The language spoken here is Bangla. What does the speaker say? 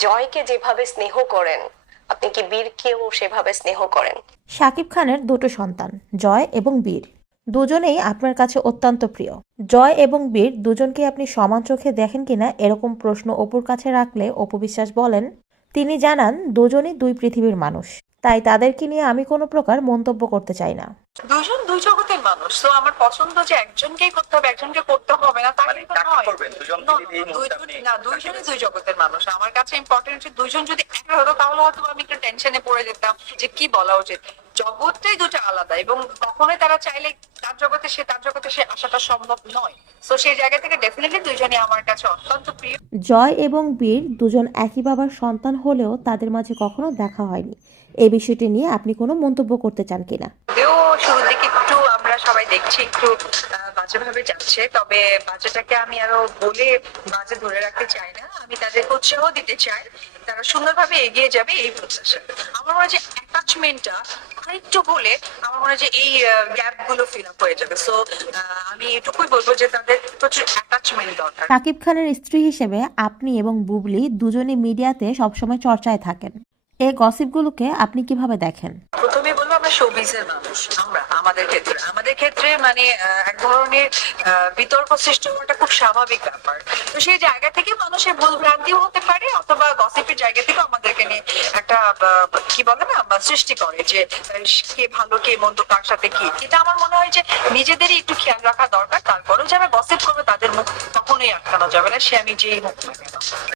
জয়কে যেভাবে স্নেহ করেন, আপনি কি বীরকেও সেভাবে স্নেহ করেন? শাকিব খানের দুটো সন্তান, জয় এবং বীর। দুজনেই আপনার কাছে অত্যন্ত প্রিয়। জয় এবং বীর দুজনকে আপনি সমান চোখে দেখেন কিনা এরকম প্রশ্ন অপুর কাছে রাখলে অপু বিশ্বাস বলেন, তিনি জানান দুজনই দুই পৃথিবীর মানুষ, তাই তাদেরকে নিয়ে আমি কোনো প্রকার মন্তব্য করতে চাই না। দুইজন দুই জগতের মানুষ, তো আমার পছন্দ যে একজনকেই করতে হবে একজনকে করতে হবে না তা কিন্তু নয়। দুইজনই দুই জগতের মানুষ। আমার কাছে ইম্পর্টেন্ট যে দুইজন যদি এক হতো তাহলে হয়তো আমি একটু টেনশনে পড়ে যেতাম যে কি বলা উচিত। জগৎটাই দুটো আলাদা এবং কখনোই তারা চাইলে তার জগতে সে আসাটা সম্ভব নয়। তো সেই জায়গা থেকে ডেফিনেটলি দুইজনই আমার কাছে অত্যন্ত প্রিয়। জয় এবং বীর দুজন একই বাবার সন্তান হলেও তাদের মাঝে কখনো দেখা হয়নি। এই বিষয়টি নিয়ে আপনি কোনো মন্তব্য করতে চান কিনা? যদিও শুরুর দিকে একটু আমরা সবাই দেখছি একটু বাজে ভাবে যাচ্ছে, তবে বাজেটাকে আমি আরো বলে বাজে ধরে রাখতে চাই না। আমি তাদেরকে উৎসাহ দিতে চাই, তারা সুন্দরভাবে এগিয়ে যাবে এই প্রসেসে। আমার মনে হয় যে অ্যাটাচমেন্টটা আরেকটু হলে আমার মনে হয় যে এই গ্যাপ গুলো ফিল আপ হয়ে যাবে। সো আমি এটুকুই বলবো যে তাদের প্রচুর অ্যাটাচমেন্ট দরকার। শাকিব খানের স্ত্রী হিসেবে আপনি এবং বুবলি দুজনই মিডিয়াতে সবসময় চর্চায় থাকেন। এই গসিপগুলোকে আপনি কিভাবে দেখেন? প্রথমে বলবো আমরা শোবিজের মানুষ। আমরা আমাদের ক্ষেত্রে মানে এক ধরনের বিতর্ক সৃষ্টি হওয়াটা খুব স্বাভাবিক ব্যাপার। তো সেই জায়গা থেকে মানুষের ভুল ভ্রান্তিও হতে পারে অথবা গসিপের জায়গা থেকে আমাদেরকে নিয়ে একটা কি বলে না সৃষ্টি করে যে কে ভালো কে মন্দ কার সাথে কি। এটা আমার মনে হয় যে নিজেদেরই একটু খেয়াল রাখা দরকার। তারপরেও যারা গসিপ করবে তাদের মুখ কখনোই আটকানো যাবে না, সে আমি যেই হোক না কেন।